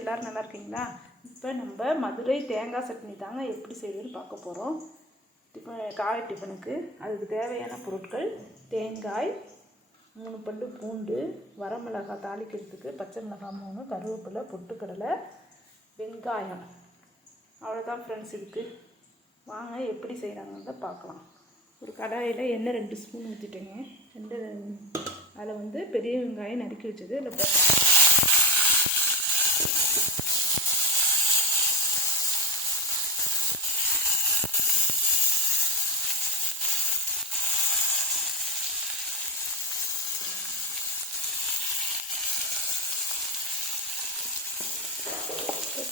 எல்லோரும் நல்லா இருக்கீங்களா? இப்போ நம்ம மதுரை தேங்காய் சட்னி தாங்க எப்படி செய்யுதுன்னு பார்க்க போகிறோம். காலை டிஃபனுக்கு அதுக்கு தேவையான பொருட்கள்: தேங்காய் 3 பல்லு பூண்டு, வரமிளகாய் தாளிக்கிறதுக்கு, பச்சை மிளகாய் 3, கருவேப்பிலை, பொட்டுக்கடலை, வெங்காயம். அவ்வளோதான் ஃப்ரெண்ட்ஸ். இதுக்கு வாங்க எப்படி செய்கிறாங்கன்னு பார்க்கலாம். ஒரு கடாயில் எண்ணெய் 2 ஸ்பூன் ஊற்றிட்டேங்க. அதில் பெரிய வெங்காயம் நறுக்கி வச்சது அதில் போட்டேன்.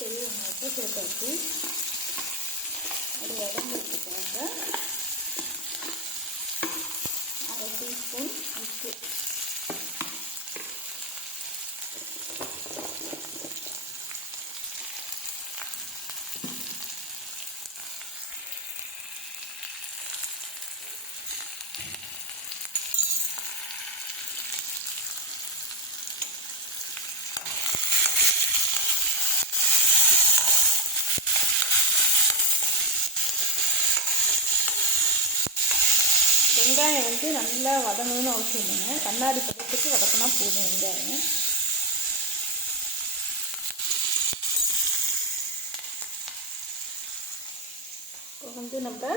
பெரிய வெங்காயத்தை சேர்த்தாச்சு. அது வதங்கிறதுக்காக 1/2 டீஸ்பூன் உப்பு, வெங்காயம் நல்லா வதங்கணும்னு அவசியம் இல்லைங்க. கண்ணாடி பதத்துக்கு வதக்கினா போதும் வெங்காயம். இப்போ நம்ம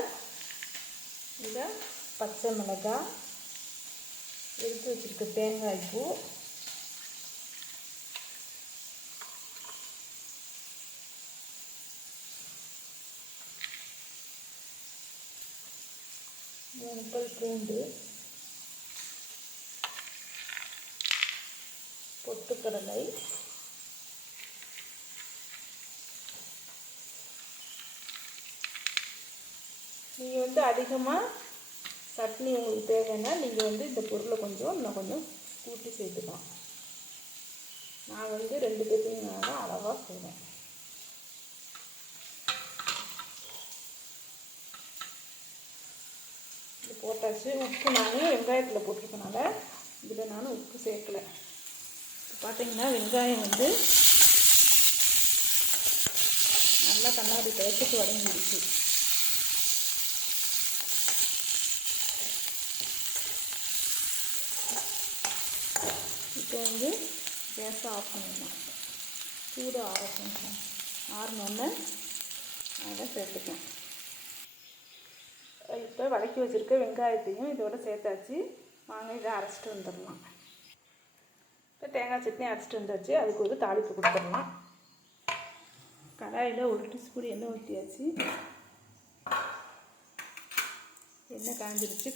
இதை பச்சை மிளகாய், எடுத்து வச்சுருக்க தேங்காய் பூ, மூணு பல் பூண்டு, பொட்டுக்கடலை, நீங்கள் அதிகமாக சட்னி உங்களுக்கு தேவைன்னா நீங்கள் இந்த பொருளை இன்னும் கொஞ்சம் கூட்டி சேர்த்துக்கலாம். நான் 2 பேருக்கு அளவாக செய்வேன். இது போட்டாச்சு. உப்பு நான் வெங்காயத்தில் போட்டிருக்கனால இதில் நான் உப்பு சேர்க்கலை. இப்போ பார்த்தீங்கன்னா வெங்காயம் நல்லா கண்ணாடி பதத்துக்கு வதங்கிடுச்சு. இப்போ கேஸை ஆஃப் பண்ணிடலாம். சூடு ஆறினோடனே அதை சேர்த்துக்கலாம். இப்போ வதக்கி வச்சுருக்க வெங்காயத்தையும் இதோட சேர்த்தாச்சு. வாங்க இதை அரைச்சிட்டு வந்துடலாம். இப்போ தேங்காய் சட்னி அரைச்சிட்டு வந்தாச்சு. அதுக்கு ஒரு தாளிப்பு கொடுத்துடலாம். கடாயில் 1 டீஸ்பூன் எண்ணெய் ஊற்றியாச்சு. எண்ணெய் காய்ஞ்சிருச்சு.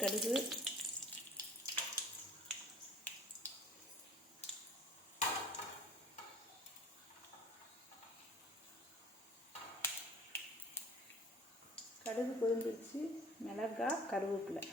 கடுகு, பொரிஞ்சிருச்சு. மிளகாய், கருவேப்பிலை,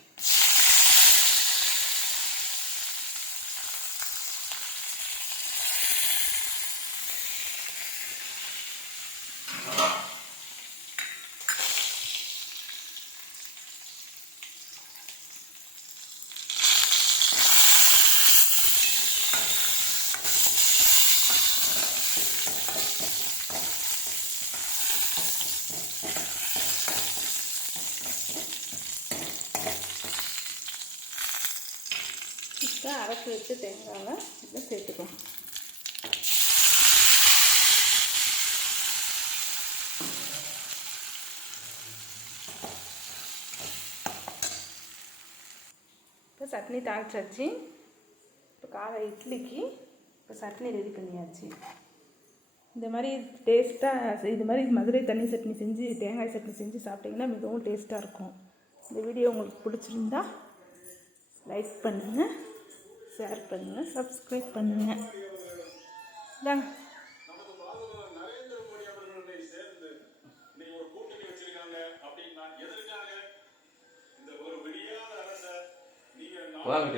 அரைச்சி வச்சு தேங்காவை இதில் சேர்த்துக்கலாம். இப்போ சட்னி தாளிச்சாச்சு. இப்போ காலை இட்லிக்கு இப்போ சட்னி ரெடி பண்ணியாச்சு. இந்த மாதிரி டேஸ்ட்டாக இது மாதிரி மதுரை தண்ணி சட்னி செஞ்சு, தேங்காய் சட்னி செஞ்சு சாப்பிட்டிங்கன்னா மிகவும் டேஸ்ட்டாக இருக்கும். இந்த வீடியோ உங்களுக்கு பிடிச்சிருந்தா லைக் பண்ணுங்கள், ஷேர் பண்ணுங்கள், சப்ஸ்கிரைப் பண்ணுங்கள். இதாங்க வாங்க.